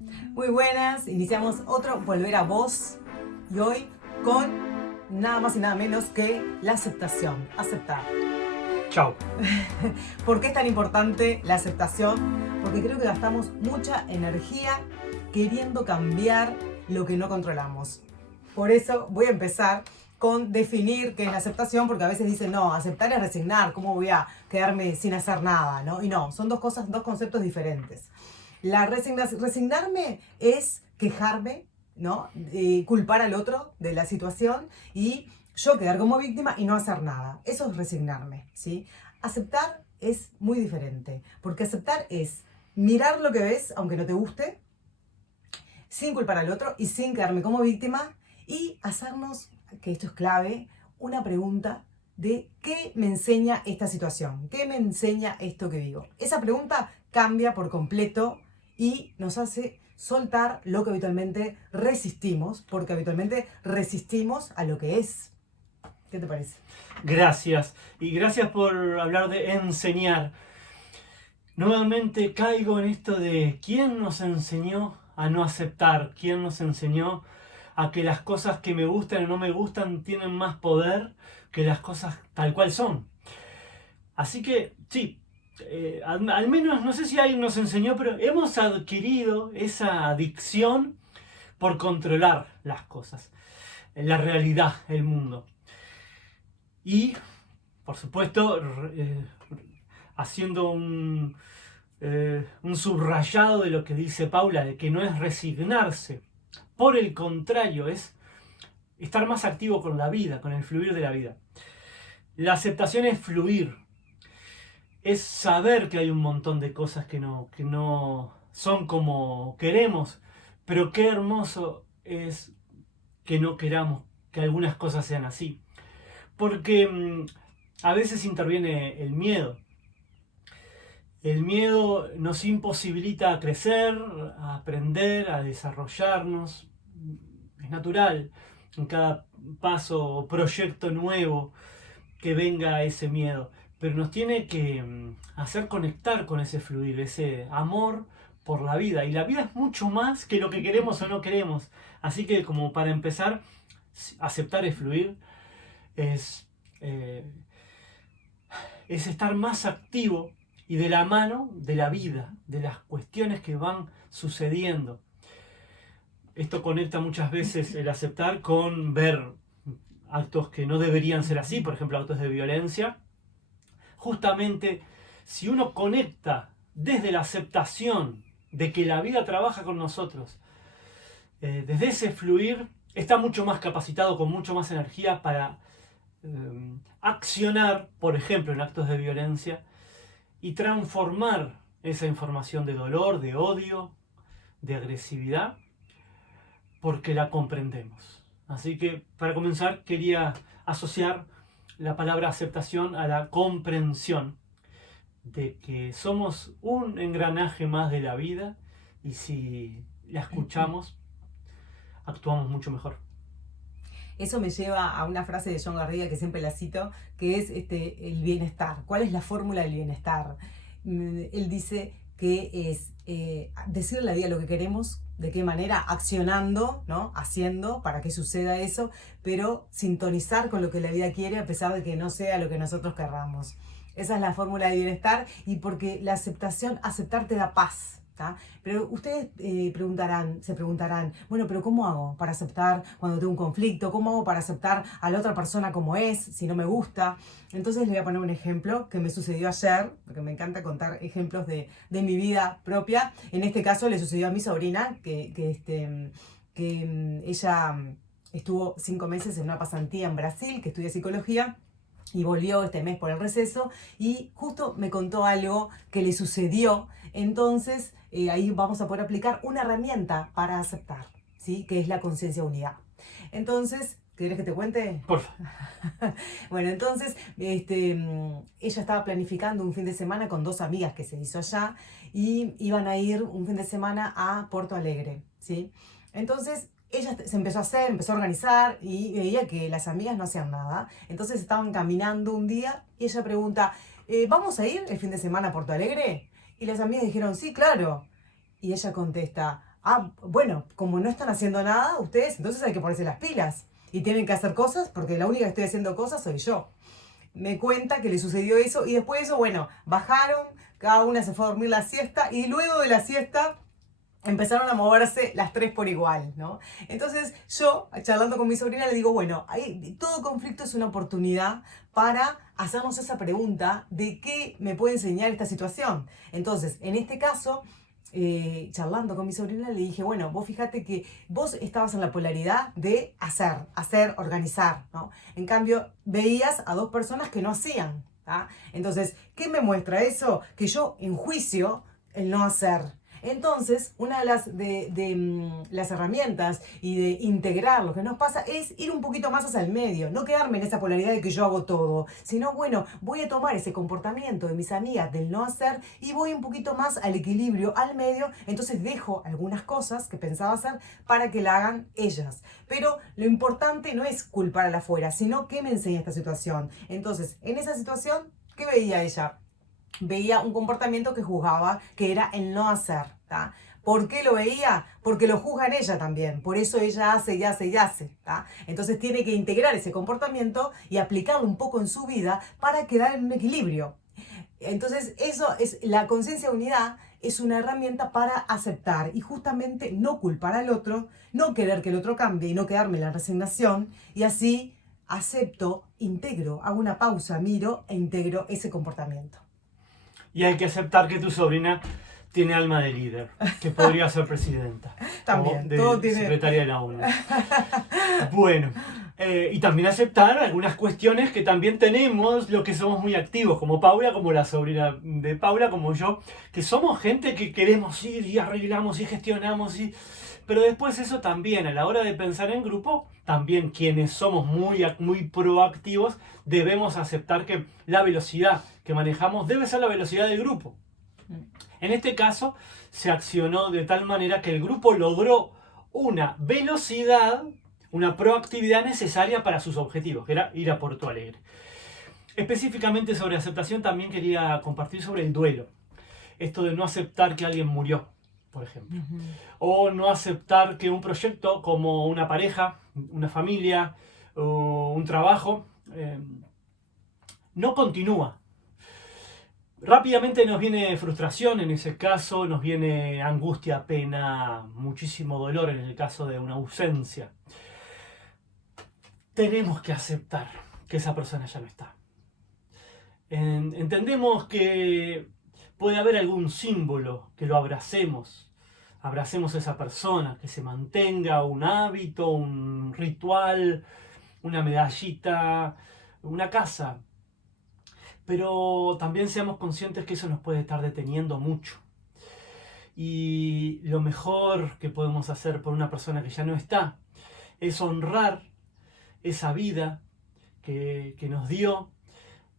Muy buenas, iniciamos otro Volver a Vos y hoy con nada más y nada menos que la aceptación, aceptar. Chao. ¿Por qué es tan importante la aceptación? Porque creo que gastamos mucha energía queriendo cambiar lo que no controlamos. Por eso voy a empezar con definir qué es la aceptación, porque a veces dicen, no, aceptar es resignar, ¿cómo voy a quedarme sin hacer nada? ¿No? Y no, son dos conceptos diferentes. Resignarme es quejarme, ¿no? Culpar al otro de la situación y yo quedar como víctima y no hacer nada. Eso es resignarme, ¿sí? Aceptar es muy diferente, porque aceptar es mirar lo que ves, aunque no te guste, sin culpar al otro y sin quedarme como víctima, y hacernos, que esto es clave, una pregunta de qué me enseña esta situación, qué me enseña esto que vivo. Esa pregunta cambia por completo y nos hace soltar lo que habitualmente resistimos, porque habitualmente resistimos a lo que es. ¿Qué te parece? Gracias. Y gracias por hablar de enseñar. Nuevamente caigo en esto de quién nos enseñó a no aceptar, quién nos enseñó a que las cosas que me gustan o no me gustan tienen más poder que las cosas tal cual son. Así que sí, al menos no sé si alguien nos enseñó, pero hemos adquirido esa adicción por controlar las cosas, la realidad, el mundo. Y, por supuesto, haciendo un subrayado de lo que dice Paula, de que no es resignarse. Por el contrario, es estar más activo con la vida, con el fluir de la vida. La aceptación es fluir. Es saber que hay un montón de cosas que no son como queremos, pero qué hermoso es que no queramos que algunas cosas sean así. Porque a veces interviene el miedo. El miedo nos imposibilita a crecer, a aprender, a desarrollarnos. Es natural en cada paso o proyecto nuevo que venga ese miedo. Pero nos tiene que hacer conectar con ese fluir, ese amor por la vida. Y la vida es mucho más que lo que queremos o no queremos. Así que como para empezar, aceptar es fluir, es, eh, es estar más activo y de la mano de la vida, de las cuestiones que van sucediendo. Esto conecta muchas veces el aceptar con ver actos que no deberían ser así, por ejemplo, actos de violencia. Justamente, si uno conecta desde la aceptación de que la vida trabaja con nosotros, desde ese fluir, está mucho más capacitado, con mucho más energía para accionar, por ejemplo, en actos de violencia, y transformar esa información de dolor, de odio, de agresividad, porque la comprendemos. Así que para comenzar quería asociar la palabra aceptación a la comprensión de que somos un engranaje más de la vida y si la escuchamos, actuamos mucho mejor. Eso me lleva a una frase de John Garriga que siempre la cito, que es el bienestar. ¿Cuál es la fórmula del bienestar? Él dice que es decirle a la vida lo que queremos, de qué manera, accionando, ¿no? Haciendo para que suceda eso, pero sintonizar con lo que la vida quiere a pesar de que no sea lo que nosotros querramos. Esa es la fórmula de bienestar, y porque la aceptación, aceptar te da paz. Pero ustedes se preguntarán, bueno, pero ¿cómo hago para aceptar cuando tengo un conflicto? ¿Cómo hago para aceptar a la otra persona como es, si no me gusta? Entonces les voy a poner un ejemplo que me sucedió ayer, porque me encanta contar ejemplos de mi vida propia. En este caso le sucedió a mi sobrina, que ella estuvo 5 meses en una pasantía en Brasil, que estudia psicología, y volvió este mes por el receso y justo me contó algo que le sucedió. Entonces ahí vamos a poder aplicar una herramienta para aceptar, ¿sí? Que es la conciencia unidad. Entonces, ¿querés que te cuente? Por favor. Bueno, entonces ella estaba planificando un fin de semana con 2 amigas que se hizo allá y iban a ir un fin de semana a Porto Alegre, ¿sí? Entonces ella se empezó a organizar y veía que las amigas no hacían nada. Entonces estaban caminando un día y ella pregunta, ¿vamos a ir el fin de semana a Porto Alegre? Y las amigas dijeron, sí, claro. Y ella contesta, bueno, como no están haciendo nada ustedes, entonces hay que ponerse las pilas. Y tienen que hacer cosas porque la única que estoy haciendo cosas soy yo. Me cuenta que le sucedió eso y después de eso, bueno, bajaron, cada una se fue a dormir la siesta y luego de la siesta empezaron a moverse las tres por igual, ¿no? Entonces yo, charlando con mi sobrina, le digo, bueno, todo conflicto es una oportunidad para hacernos esa pregunta de qué me puede enseñar esta situación. Entonces, en este caso, charlando con mi sobrina, le dije, bueno, vos fíjate que vos estabas en la polaridad de hacer, organizar, ¿no? En cambio, veías a dos personas que no hacían, ¿tá? Entonces, ¿qué me muestra eso? Que yo enjuicio el no hacer. Entonces, una de las herramientas y de integrar lo que nos pasa es ir un poquito más hacia el medio, no quedarme en esa polaridad de que yo hago todo, sino, bueno, voy a tomar ese comportamiento de mis amigas del no hacer y voy un poquito más al equilibrio, al medio, entonces dejo algunas cosas que pensaba hacer para que la hagan ellas. Pero lo importante no es culpar a la afuera, sino qué me enseña esta situación. Entonces, en esa situación, ¿qué veía ella? Veía un comportamiento que juzgaba, que era el no hacer, ¿tá? ¿Por qué lo veía? Porque lo juzga en ella también. Por eso ella hace y hace y hace, ¿tá? Entonces tiene que integrar ese comportamiento y aplicarlo un poco en su vida para quedar en un equilibrio. Entonces eso es la conciencia de unidad, es una herramienta para aceptar y justamente no culpar al otro, no querer que el otro cambie y no quedarme en la resignación y así acepto, integro, hago una pausa, miro e integro ese comportamiento. Y hay que aceptar que tu sobrina tiene alma de líder, que podría ser presidenta. También, o de todo tiene... secretaria de la ONU. Bueno, y también aceptar algunas cuestiones que también tenemos, los que somos muy activos, como Paula, como la sobrina de Paula, como yo, que somos gente que queremos ir y arreglamos y gestionamos, pero después eso también, a la hora de pensar en grupo, también quienes somos muy proactivos, debemos aceptar que la velocidad que manejamos debe ser la velocidad del grupo. En este caso, se accionó de tal manera que el grupo logró una velocidad, una proactividad necesaria para sus objetivos, que era ir a Porto Alegre. Específicamente sobre aceptación también quería compartir sobre el duelo. Esto de no aceptar que alguien murió, por ejemplo. O no aceptar que un proyecto como una pareja, una familia o un trabajo no continúa. Rápidamente nos viene frustración en ese caso, nos viene angustia, pena, muchísimo dolor en el caso de una ausencia. Tenemos que aceptar que esa persona ya no está. Entendemos que puede haber algún símbolo que lo abracemos a esa persona, que se mantenga un hábito, un ritual, una medallita, una casa. Pero también seamos conscientes que eso nos puede estar deteniendo mucho. Y lo mejor que podemos hacer por una persona que ya no está es honrar esa vida que nos dio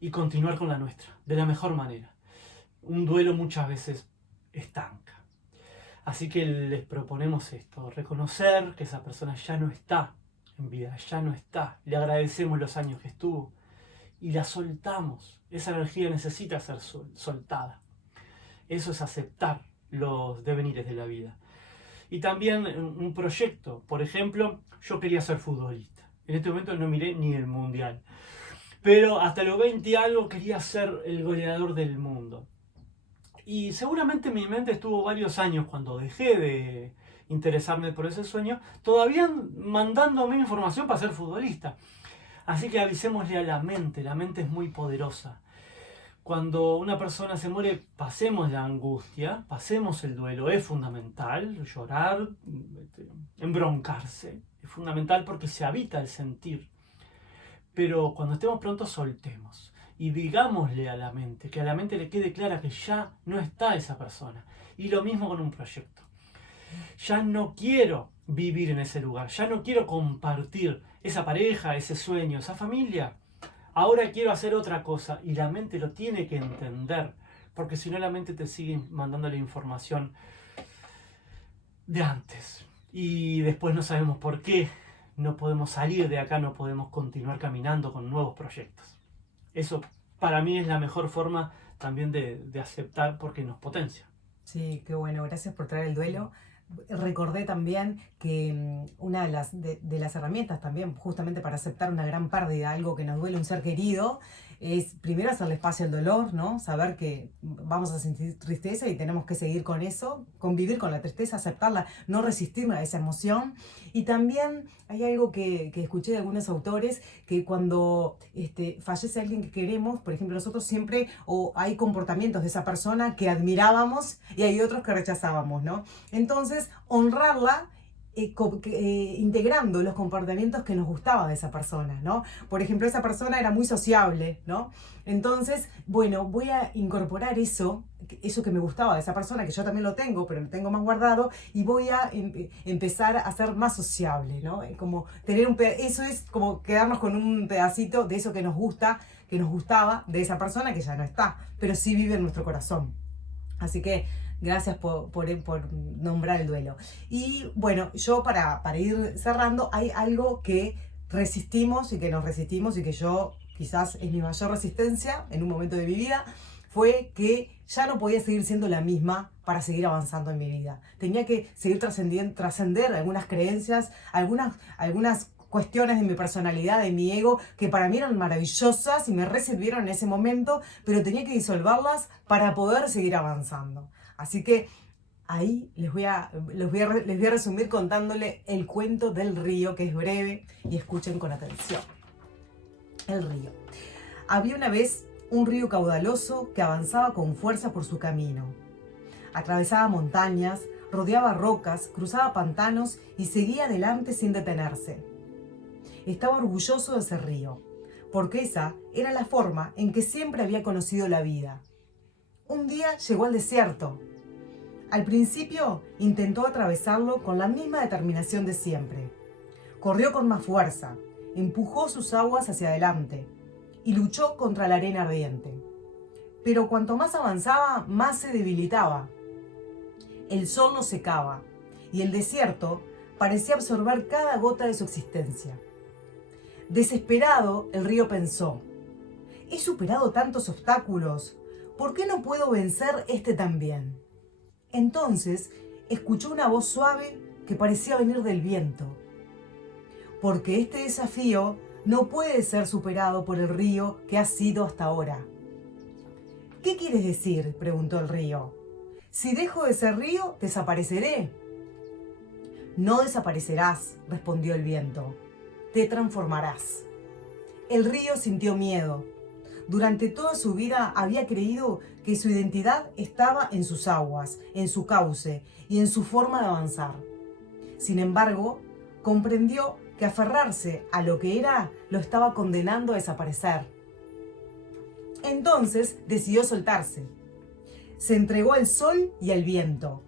y continuar con la nuestra, de la mejor manera. Un duelo muchas veces estanca. Así que les proponemos esto, reconocer que esa persona ya no está en vida, ya no está. Le agradecemos los años que estuvo y la soltamos. Esa energía necesita ser soltada. Eso es aceptar los devenires de la vida. Y también un proyecto. Por ejemplo, yo quería ser futbolista. En este momento no miré ni el mundial. Pero hasta los 20 y algo quería ser el goleador del mundo. Y seguramente mi mente estuvo varios años cuando dejé de interesarme por ese sueño, todavía mandándome información para ser futbolista. Así que avisémosle a la mente es muy poderosa. Cuando una persona se muere, pasemos la angustia, pasemos el duelo, es fundamental llorar, embroncarse, es fundamental porque se habita el sentir. Pero cuando estemos prontos, soltemos y digámosle a la mente, que a la mente le quede clara que ya no está esa persona. Y lo mismo con un proyecto. Ya no quiero vivir en ese lugar, ya no quiero compartir esa pareja, ese sueño, esa familia. Ahora quiero hacer otra cosa y la mente lo tiene que entender, porque si no la mente te sigue mandando la información de antes. Y después no sabemos por qué no podemos salir de acá, no podemos continuar caminando con nuevos proyectos. Eso para mí es la mejor forma también de aceptar porque nos potencia. Sí, qué bueno, gracias por traer el duelo. recordé también que una de las herramientas también, justamente para aceptar una gran pérdida, algo que nos duele, un ser querido, es primero hacerle espacio al dolor, ¿no? Saber que vamos a sentir tristeza y tenemos que seguir con eso, convivir con la tristeza, aceptarla, no resistirnos a esa emoción. Y también hay algo que escuché de algunos autores, que cuando fallece alguien que queremos, por ejemplo, nosotros siempre, o hay comportamientos de esa persona que admirábamos y hay otros que rechazábamos, ¿no? Entonces, honrarla integrando los comportamientos que nos gustaban de esa persona, ¿no? Por ejemplo, esa persona era muy sociable, ¿no? Entonces, bueno, voy a incorporar eso que me gustaba de esa persona, que yo también lo tengo, pero lo tengo más guardado, y voy a empezar a ser más sociable, ¿no? Como tener eso es como quedarnos con un pedacito de eso que nos gusta, que nos gustaba de esa persona que ya no está, pero sí vive en nuestro corazón. Así que gracias por nombrar el duelo. Y bueno, yo para ir cerrando, hay algo que resistimos y que nos resistimos y que yo quizás es mi mayor resistencia en un momento de mi vida, fue que ya no podía seguir siendo la misma para seguir avanzando en mi vida. Tenía que seguir trascender algunas creencias, algunas cuestiones de mi personalidad, de mi ego, que para mí eran maravillosas y me recibieron en ese momento, pero tenía que disolverlas para poder seguir avanzando. Así que ahí les voy a resumir contándole el cuento del río, que es breve, y escuchen con atención. El río. Había una vez un río caudaloso que avanzaba con fuerza por su camino. Atravesaba montañas, rodeaba rocas, cruzaba pantanos y seguía adelante sin detenerse. Estaba orgulloso de ese río, porque esa era la forma en que siempre había conocido la vida. Un día llegó al desierto. Al principio intentó atravesarlo con la misma determinación de siempre. Corrió con más fuerza, empujó sus aguas hacia adelante y luchó contra la arena ardiente. Pero cuanto más avanzaba, más se debilitaba. El sol lo secaba y el desierto parecía absorber cada gota de su existencia. Desesperado, el río pensó: he superado tantos obstáculos, ¿por qué no puedo vencer este también? Entonces escuchó una voz suave que parecía venir del viento. Porque este desafío no puede ser superado por el río que has sido hasta ahora. ¿Qué quieres decir?, preguntó el río. Si dejo de ser río, desapareceré. No desaparecerás, respondió el viento. Te transformarás. El río sintió miedo. Durante toda su vida había creído que su identidad estaba en sus aguas, en su cauce y en su forma de avanzar. Sin embargo, comprendió que aferrarse a lo que era lo estaba condenando a desaparecer. Entonces decidió soltarse. Se entregó al sol y al viento.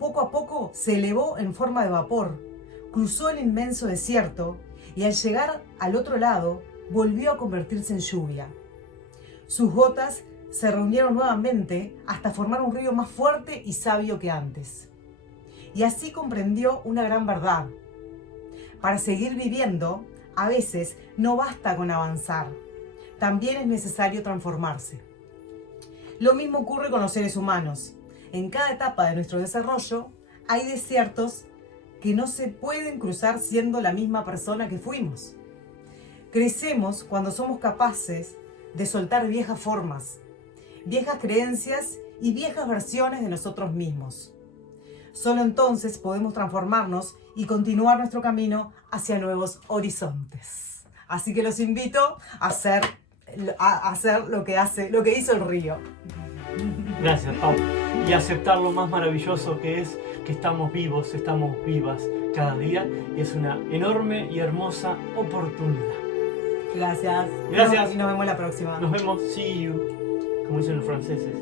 Poco a poco se elevó en forma de vapor, cruzó el inmenso desierto y al llegar al otro lado volvió a convertirse en lluvia. Sus gotas se reunieron nuevamente hasta formar un río más fuerte y sabio que antes. Y así comprendió una gran verdad. Para seguir viviendo, a veces no basta con avanzar. También es necesario transformarse. Lo mismo ocurre con los seres humanos. En cada etapa de nuestro desarrollo hay desiertos que no se pueden cruzar siendo la misma persona que fuimos. Crecemos cuando somos capaces de soltar viejas formas, viejas creencias y viejas versiones de nosotros mismos. Solo entonces podemos transformarnos y continuar nuestro camino hacia nuevos horizontes. Así que los invito a hacer lo que hizo el río. Gracias, Pau. Y aceptar lo más maravilloso que es que estamos vivos, estamos vivas cada día, y es una enorme y hermosa oportunidad. Gracias. Gracias. Y nos vemos la próxima. Nos vemos. See you. Como dicen los franceses.